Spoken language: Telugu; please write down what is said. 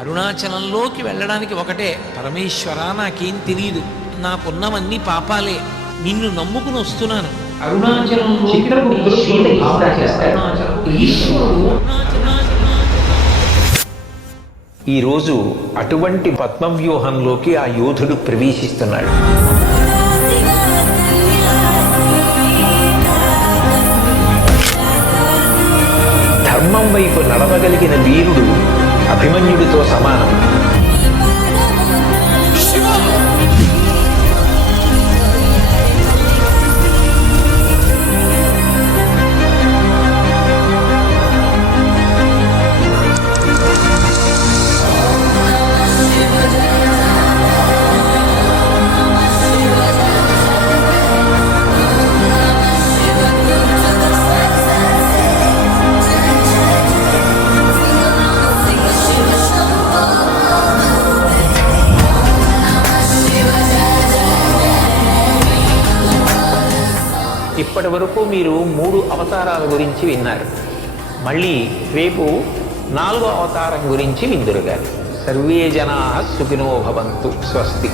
అరుణాచలంలోకి వెళ్ళడానికి ఒకటే, పరమేశ్వర నాకేం తెలియదు, నాకున్నవన్నీ పాపాలే, నిన్ను నమ్ముకుని వస్తున్నాను. ఈరోజు అటువంటి పద్మవ్యూహంలోకి ఆ యోధుడు ప్రవేశిస్తున్నాడు. ధర్మం వైపు నడవగలిగిన వీరుడు అభిమన్యుడితో సమానం. ఇప్పటి వరకు మీరు 3 అవతారాల గురించి విన్నారు. మళ్ళీ రేపు 4వ అవతారం గురించి విందురుగారు. సర్వే జనాః సుఖినో భవంతు. స్వస్తి.